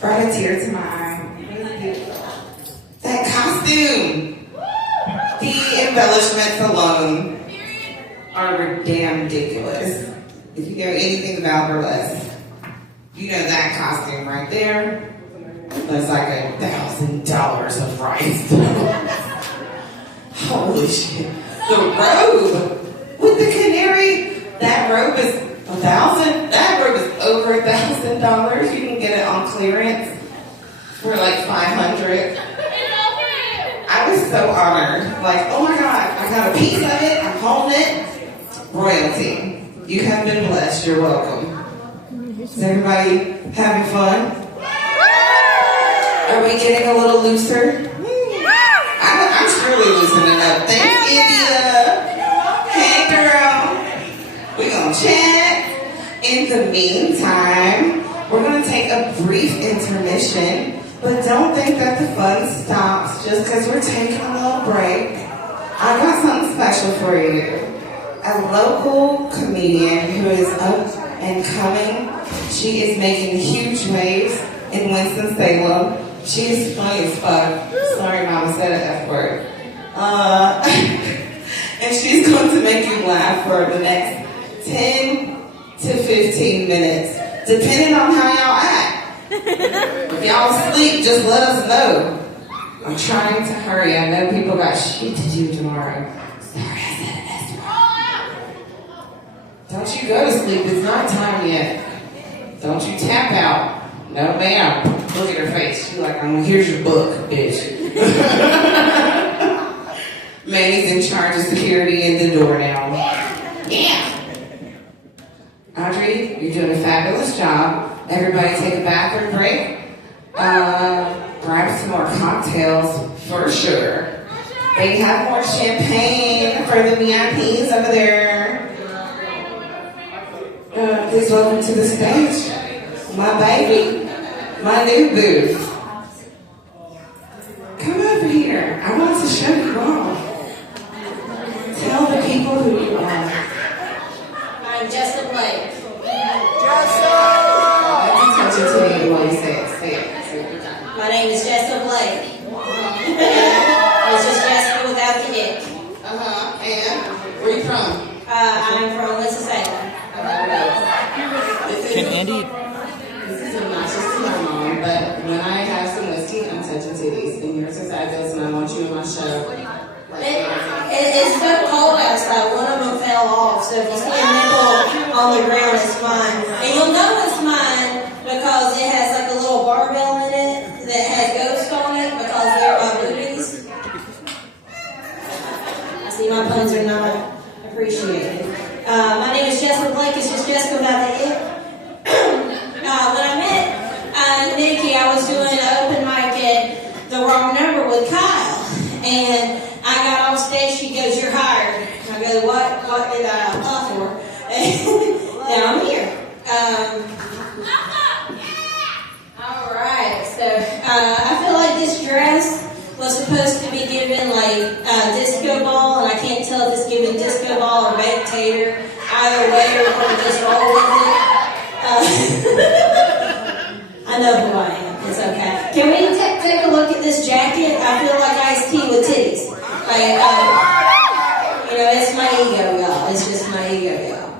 brought a tear to my eye. That costume! The embellishments alone are damn ridiculous. If you know anything about burlesque, you know that costume right there. That's like $1,000 of rice. Holy shit. The robe with the canary, that robe is $1,000. That robe is over $1,000. You can get it on clearance for like $500. I was so honored. Like, oh my God, I got a piece of it. I'm holding it. Royalty. You have been blessed. You're welcome. Is everybody having fun? Are we getting a little looser? I'm surely loosening up. Thanks, India. Hey, girl. We're going to chat. In the meantime, we're going to take a brief intermission. But don't think that the fun stops just because we're taking a little break. I got something special for you. A local comedian who is up and coming. She is making huge waves in Winston-Salem. She is funny as fuck. Sorry, Mama said an F word. And she's going to make you laugh for the next 10 to 15 minutes, depending on how y'all act. If y'all sleep, just let us know. I'm trying to hurry. I know people got shit to do tomorrow. Sorry, I said an S word. Don't you go to sleep. It's not time yet. Don't you tap out. No, ma'am. Look at her face. She's like, here's your book, bitch. Manny's in charge of security in the door now. Yeah. Audrey, you're doing a fabulous job. Everybody take a bathroom break. Grab some more cocktails for sure. They have more champagne for the VIPs over there. Please welcome to the stage my baby, my new boo. Come over here. I want to show you off. Tell the people who you are. I'm Jessica Blake. My name is Jessica Blake. It's just Jessica without the dick. And where are you from? I'm from Winston-Salem. Can Andy? This is obnoxious to my mom, but when I have some whiskey, I'm touching titties. And yours is fabulous, and I want you in my show. It's so cold outside. One of them fell off, so if you see a nipple on the ground, it's mine. And you'll know it's mine because it has like a little barbell in it that has ghosts on it because they're my booties. I see my puns are not appreciated. My name is Jessica Blake. It's just Jessica without the it. When I met Nikki, I was doing an open mic at The Wrong Number with Kyle, and I got off stage. She goes, "You're hired." I go, "What did I apply for?" Now I'm here. All right. So I feel like this dress was supposed to be given like disco ball, and I can't tell if it's given disco ball or baked tater. Either way, we're going to just roll with it. I know who I am. It's okay. Can we take a look at this jacket? I feel like Ice-T with titties. Like, it's my ego, y'all. It's just my ego, y'all.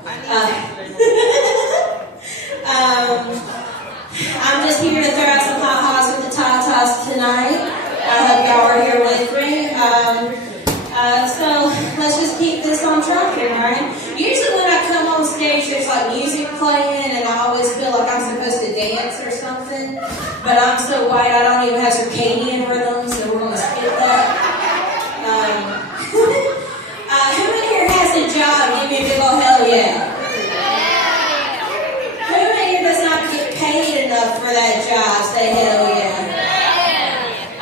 I'm just here to throw out some hot hots with the tatas tonight. I hope y'all are here with me. So let's just keep this on track here, alright? Usually when I come on stage, there's like music playing, and I always feel like I'm supposed to dance or something. But I'm so white, I don't even have circadian rhythm, so we're going to skip that. Who in here has a job? Give me a big ol' hell yeah. Who in here does not get paid enough for that job? Say hell yeah.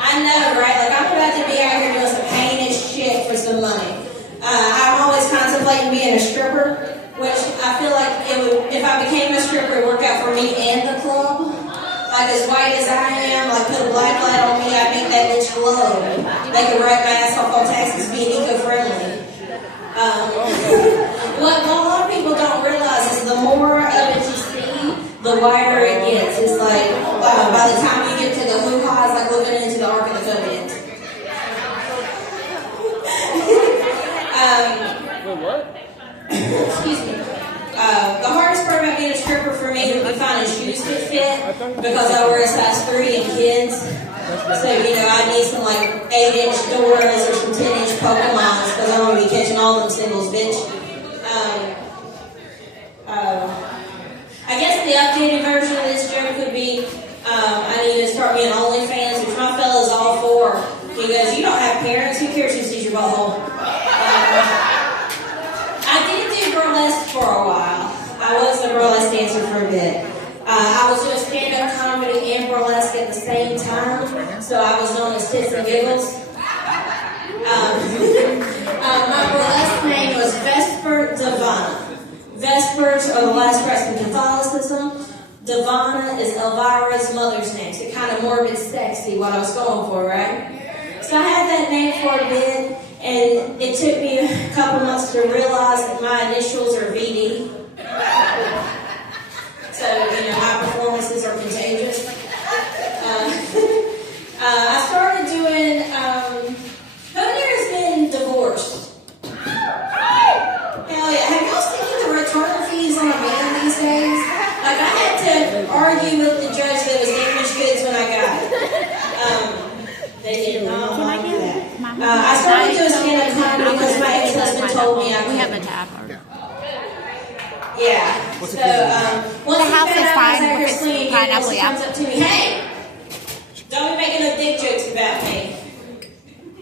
I know, right? Like, I'm about to be out here doing some heinous shit for some money. I'm always contemplating being a stripper, which I feel like if I became a stripper, it would work out for me and the club. Like, as white as I am, like, put a black light on me, I'd make that bitch glow. They could write my ass off on taxes being eco-friendly. What a lot of people don't realize is the more of it you see, the wider it gets. It's like, by the time because I wear a size 3 in kids. So, I need some like 8-inch Doras or some 10-inch Pokemons because I'm going to be catching all them singles, bitch. I guess the updated version of this joke would be, I need to start being OnlyFans, which my fella's all for. He goes, you don't have parents, who cares who sees your butthole? I did do burlesque for a while. I was a burlesque dancer for a bit. I was doing stand-up comedy and burlesque at the same time, so I was known as Tits and Giggles. My burlesque name was Vesper Divana. Vespers are the last Christ in Catholicism. Divana is Elvira's mother's name, so kind of morbid, sexy, what I was going for, right? So I had that name for a bit, and it took me a couple months to realize that my initials are VD. So, my performances are contagious. I started doing, who here has been divorced? Hell yeah. Have y'all seen the return fees on a man these days? Like, I had to argue with the judge that it was damaged goods when I got it. They did not like that. I started doing stand-up comedy because my ex-husband told me I could. We have a tab. Yeah. So, once The house he is found out I fine was out here with slinging pineapple, giggles, he yeah. comes up to me, hey, don't be making no dick jokes about me.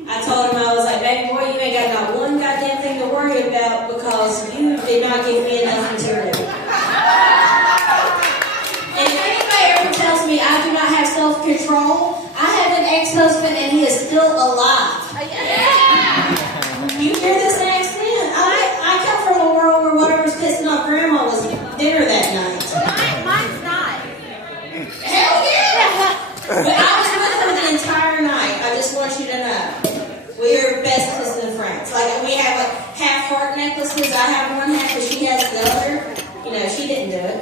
I told him, I was like, baby boy, you ain't got not one goddamn thing to worry about because you did not give me enough material. And if anybody ever tells me I do not have self-control, I have an ex-husband and he is still alive. You hear this accent? I come from a world where whatever's pissing off grandma was dinner that night. Mine's not. Hell yeah! But I was with her the entire night. I just want you to know. We are bestest of friends. Like, we have like half heart necklaces. I have one half, but she has the other. She didn't do it.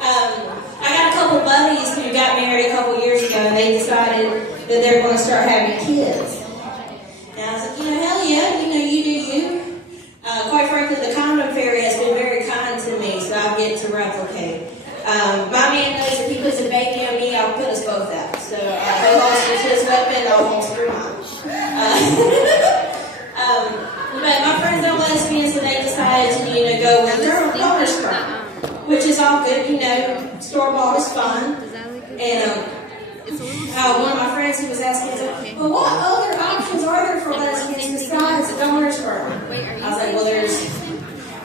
I got a couple buddies who got married a couple years ago, and they decided that they're going to start having kids. And I was like, hell yeah, you do you. Quite frankly, the condom fairy has been very kind to me, so I'll get to replicate. My man knows if he puts a baby on me, I'll put us both out. So he holsters his weapon, I'll holster mine. But my friends are lesbians, so they decided to, go with donor sperm, which is all good, store-bought is fine. And one of my friends, he was asking, well, what other options are there for lesbians besides donor sperm? I was like, well, there's,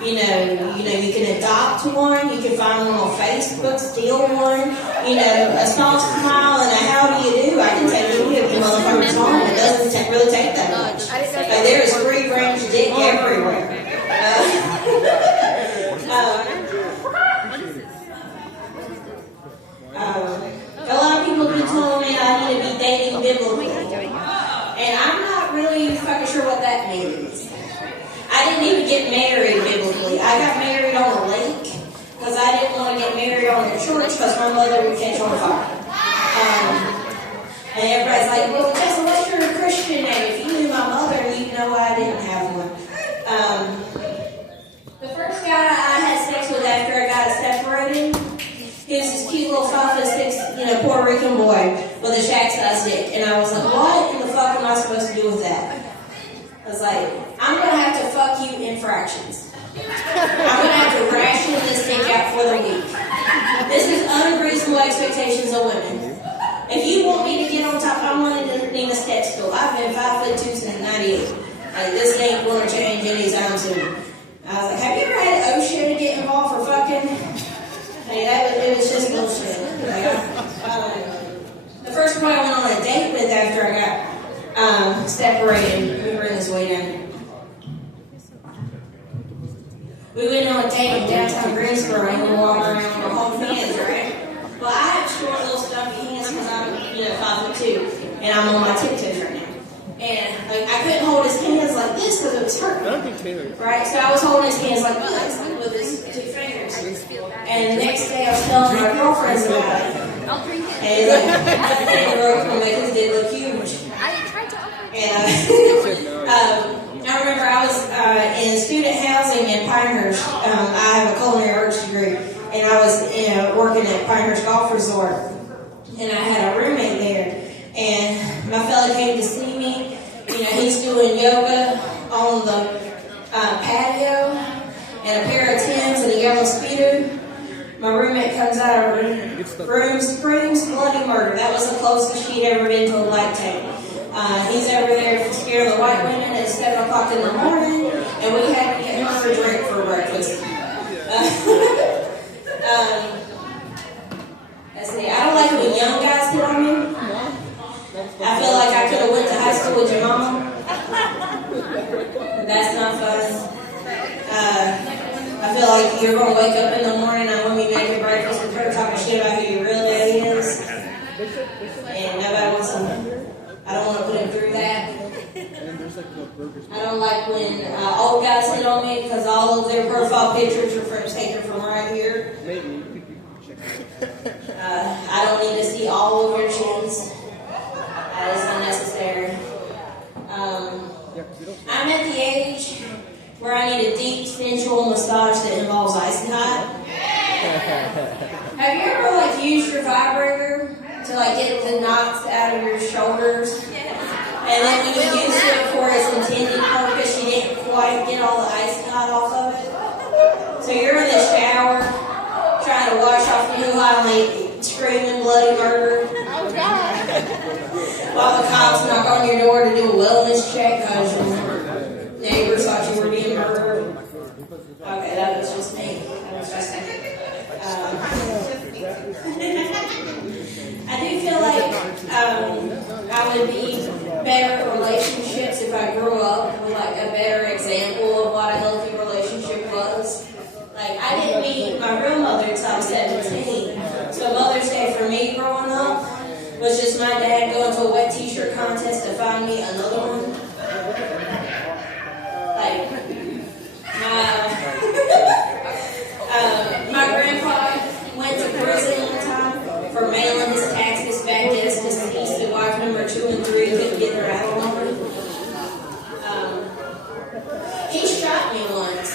you can adopt one, you can find one on Facebook, steal one, a soft smile and a how do you do. I can take any of you motherfuckers home. It doesn't really take that much. Like, there is free-range dick everywhere. A lot of people keep telling me I need to be dating biblically. And I'm not really fucking sure what that means. I didn't even get married biblically. I got married on a lake because I didn't want to get married on a church because my mother would catch on fire. And everybody's like, well, Tessa, what's your Christian name? If you knew my mother, you'd know I didn't have one. The first guy I had sex with after I got separated, he was this cute little 5'6", Puerto Rican boy with a shack-sized dick. And I was like, what in the fuck am I supposed to do with that? I was like, I'm going to have to fuck you in fractions. I'm going to have to ration this dick out for the week. This is unreasonable expectations of women. If you want me to get on top, I'm going to need a step stool. I've been 5'2" since '98. Like, this ain't going to change anytime soon. I was like, have you ever had OSHA to get involved for fucking? It was just bullshit. The first boy I went on a date with after I got separated, let me bring this way down. We went on a date in downtown Greensboro and we walked around with our whole hands, right? Well, I have short little stuffy hands because I'm 5'2", and I'm on my tiptoes right now. And like, I couldn't hold his hands like this because it was hurting. Right? So I was holding his hands like this with his 2 fingers. And the next day I was telling my girlfriends about it. And he's like, the rope will make his dick look huge. And I remember I was in student housing in Pinehurst. I have a culinary arts degree. And I was working working at Pinehurst Golf Resort, and I had a roommate there, and my fella came to see me. He's doing yoga on the patio, and a pair of Timbs and a yellow Speedo. My roommate comes out of her room, screams bloody murder. That was the closest she'd ever been to a light table. He's over there scaring the white women at 7 o'clock in the morning, and we had to get her a drink for breakfast. Let's see, I don't like when young guys hit on me. I feel like I could have went to high school with your mama. That's not fun. I feel like you're going to wake up in the morning, I'm going to be making breakfast with her talking shit about who your real daddy is. And nobody wants to, I don't want to put him through that. I don't like when old guys hit on me because all of their profile pictures are taken from right here. I don't need to see all of your chins. That is unnecessary. I'm at the age where I need a deep, sensual massage that involves ice and hot. Have you ever used your vibrator to get the knots out of your shoulders? And then when you use it for its intended purpose, you didn't quite get all the ice and hot off of it? So you're in the shower, trying to wash off you while screaming bloody murder. While the cops knock on your door to do a wellness check because your neighbors thought you were being murdered. Okay, that was just me. That was just me. I do feel like I would be better at relationships if I grew up with a better example of what a healthy relationship was. I didn't meet my real mother until I was 17. So Mother's Day for me growing up was just my dad going to a wet t-shirt contest to find me another one. My grandpa went to prison one time for mailing his taxes back to his deceased wife number 2 and 3 couldn't get their out number. He shot me once.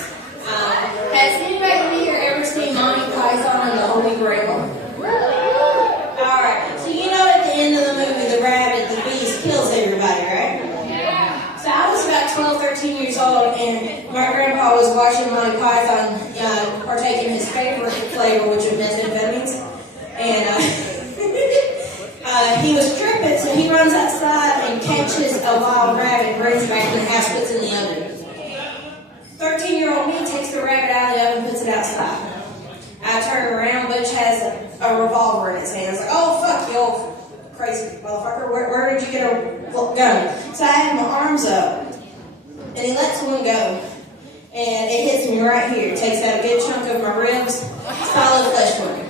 Has anybody here ever seen Monty Python and the Holy Grail? Alright, so at the end of the movie, the rabbit, the beast, kills everybody, right? Yeah. So I was about 12, 13 years old, and my grandpa was watching Monty Python partaking his favorite flavor, which was methamphetamines. And he was tripping, so he runs outside and catches a wild rabbit, brings it back in the house, puts it in the oven. 13-year-old me takes the rabbit out of the oven and puts it outside. I turn around, Butch has a revolver in his hand. I was like, oh, fuck you, old crazy motherfucker. Where did you get a gun? So I had my arms up, and he lets one go. And it hits me right here. It takes out a good chunk of my ribs, solid flesh wound.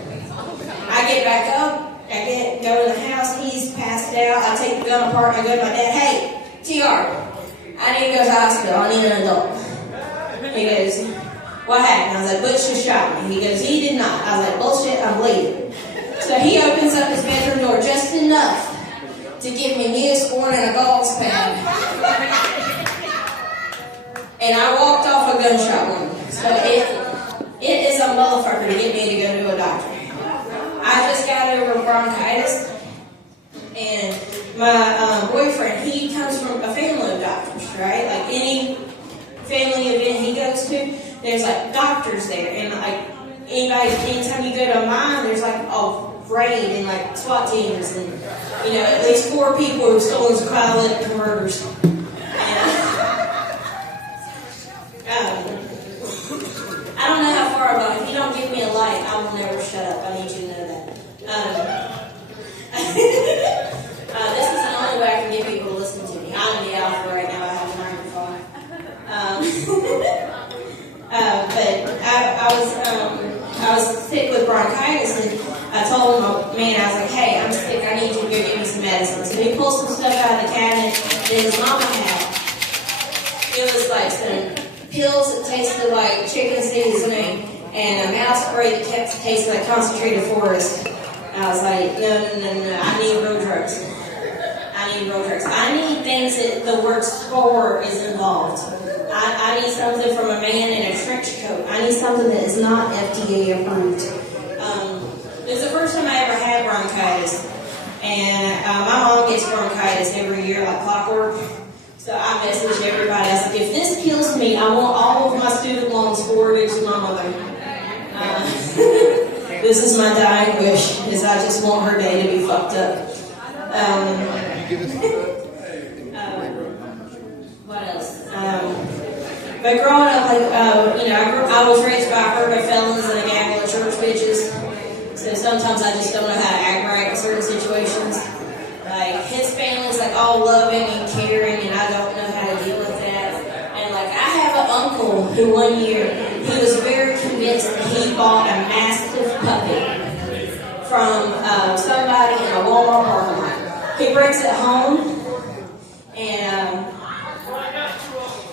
I get back up, go in the house, he's passed out. I take the gun apart, and I go to my dad, hey, TR, I need to go to the hospital. I need an adult. He goes, what happened? I was like, Butch just shot me. He goes, he did not. I was like, bullshit, I'm bleeding. So he opens up his bedroom door just enough to give me Neosporin and a gauze pad. And I walked off a gunshot wound. So it is a motherfucker to get me to go to a doctor. I just got over bronchitis. And my boyfriend, he comes from a family of doctors, right? Any family event he goes to, there's doctors there, and anytime you go to a mine, there's a raid and SWAT teams, and at least 4 people who've stolen some catalytic converters. I don't know how far I've gone. If you don't give me a light, I will never shut up. I need you to know that. This is the only way I can get people to listen to me. I'm in the alpha right now. I have a microphone. But I was sick with bronchitis, and I told my man, I was like, hey, I'm sick, I need you to go give me some medicine. So he pulled some stuff out of the cabinet that his mama had. It was some pills that tasted like chicken seasoning and a mouth spray that kept tasting like concentrated forest. And I was like, no, I need real drugs. I need things that the word spore is involved. I need something from a man in a trench coat. I need something that is not FDA approved. The first time I ever had bronchitis. And my mom gets bronchitis every year like clockwork. So I messaged everybody. I was like, if this kills me, I want all of my student loans forwarded to my mother. This is my dying wish, is I just want her day to be fucked up. What else? But growing up, like, I was raised by a herd of felons and a gaggle of church bitches. So sometimes I just don't know how to act right in certain situations. Like, his family's like all loving and caring, and I don't know how to deal with that. And like, I have an uncle who one year, he was very convinced that he bought a mastiff puppy from somebody in a Walmart parking lot. He brings it home, and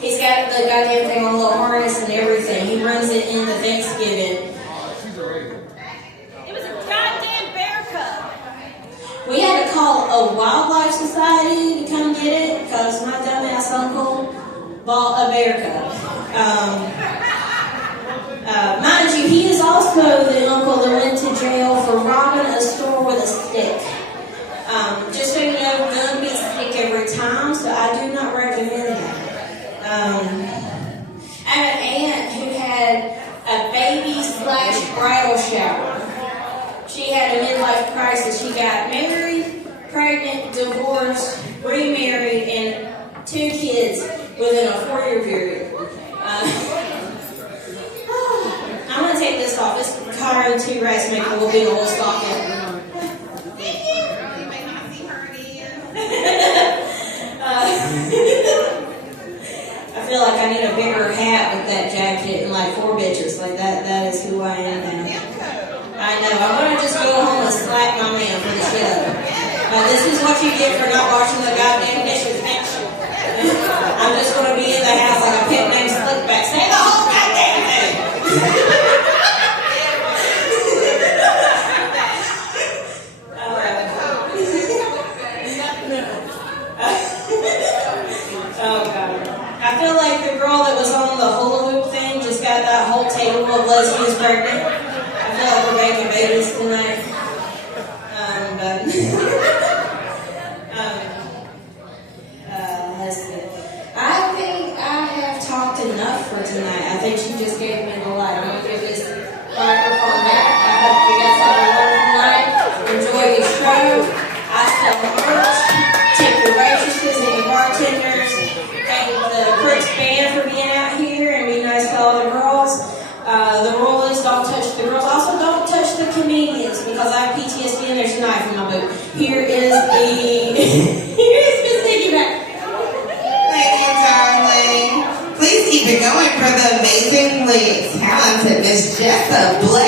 he's got the goddamn thing on a little harness and everything. He runs it into Thanksgiving. We had to call a wildlife society to come get it because my dumbass uncle bought a bear cub. Mind you, he is also the uncle that went to jail for robbing a store with a stick. Just so you know, gun gets stick every time, so I do not recommend that. I have an aunt who had a baby/bridal shower. She had a midlife crisis. She got married, pregnant, divorced, remarried, and 2 kids within a 4-year period. I'm going to take this off. This caught her in 2 rats, make a little big old stocking. Thank you. You may not see her again. I feel like I need a bigger hat with that jacket and like 4 bitches. Like that is who I am now. I know. I'm going to just go home and slap my man for the shit out of him. This is what you get for not washing the goddamn dishes, bitch. I'm just going to be in the house like a pimp named Slickback. Say the whole goddamn thing. Oh, God. I feel like the girl that was on the hula hoop thing just got that whole table of lesbians pregnant. I feel like we're making babies tonight. I think I have talked enough for tonight. I think she just gave me the light. I'm going to give this microphone back. I hope you guys have a wonderful night. Enjoy your show. I sell merch. Tip your waitresses and your bartenders. Thank the Crooks Band for being out here and be nice to all the girls. The rule is don't touch the girls. Also, don't touch the comedians because I have PTSD and there's a knife in my boot. Here is Miss Nikki back. Thank you, darling. Please keep it going for the amazingly talented Miss Jessa Blake.